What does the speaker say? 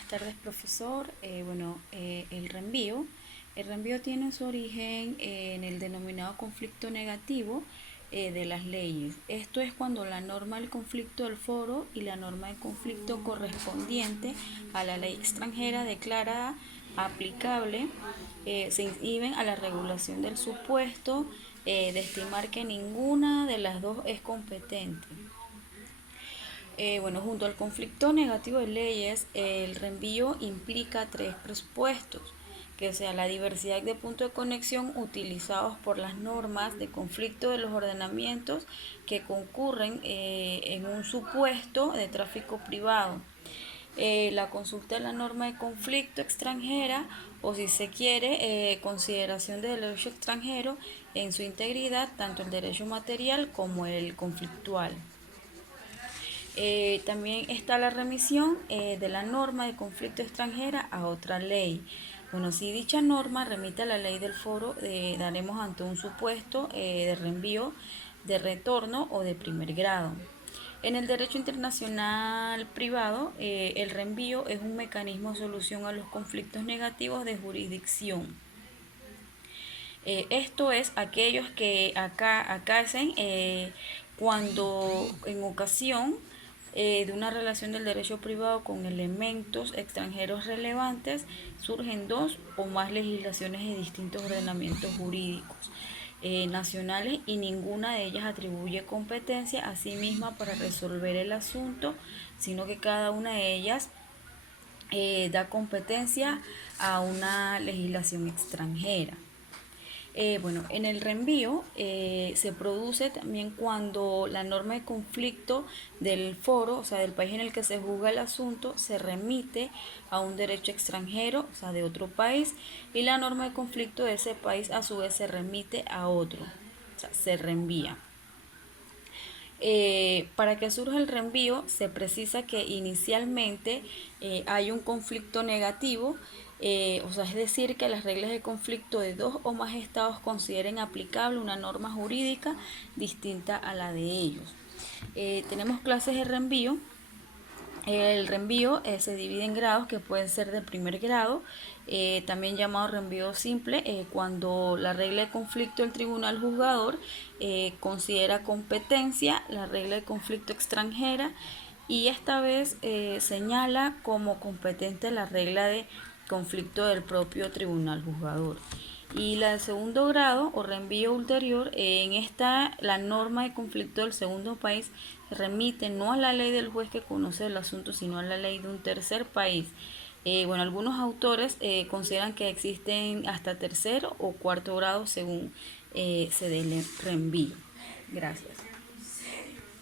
Buenas tardes, profesor. El reenvío. El reenvío tiene su origen en el denominado conflicto negativo de las leyes. Esto es cuando la norma del conflicto del foro y la norma del conflicto correspondiente a la ley extranjera declarada aplicable se inscriben a la regulación del supuesto de estimar que ninguna de las dos es competente. Junto al conflicto negativo de leyes, el reenvío implica tres presupuestos, que sea la diversidad de puntos de conexión utilizados por las normas de conflicto de los ordenamientos que concurren en un supuesto de tráfico privado. La consulta de la norma de conflicto extranjera o, si se quiere, consideración del derecho extranjero en su integridad, tanto el derecho material como el conflictual. También está la remisión de la norma de conflicto extranjera a otra ley. Bueno, si dicha norma remite a la ley del foro, daremos ante un supuesto de reenvío, de retorno o de primer grado. En el derecho internacional privado, el reenvío es un mecanismo de solución a los conflictos negativos de jurisdicción. Esto es aquellos que acaecen cuando en ocasión de una relación del derecho privado con elementos extranjeros relevantes surgen dos o más legislaciones de distintos ordenamientos jurídicos nacionales y ninguna de ellas atribuye competencia a sí misma para resolver el asunto, sino que cada una de ellas da competencia a una legislación extranjera. En el reenvío se produce también cuando la norma de conflicto del foro, o sea, del país en el que se juzga el asunto, se remite a un derecho extranjero, o sea, de otro país, y la norma de conflicto de ese país a su vez se remite a otro, o sea, se reenvía. Para que surja el reenvío se precisa que inicialmente hay un conflicto negativo, es decir, que las reglas de conflicto de dos o más estados consideren aplicable una norma jurídica distinta a la de ellos. Tenemos clases de reenvío. El reenvío se divide en grados que pueden ser de primer grado, también llamado reenvío simple, cuando la regla de conflicto del tribunal juzgador considera competencia la regla de conflicto extranjera y esta vez señala como competente la regla de conflicto del propio tribunal juzgador. Y la de segundo grado o reenvío ulterior, en esta la norma de conflicto del segundo país remite no a la ley del juez que conoce el asunto, sino a la ley de un tercer país. Algunos autores consideran que existen hasta tercero o cuarto grado según se dé el reenvío. Gracias.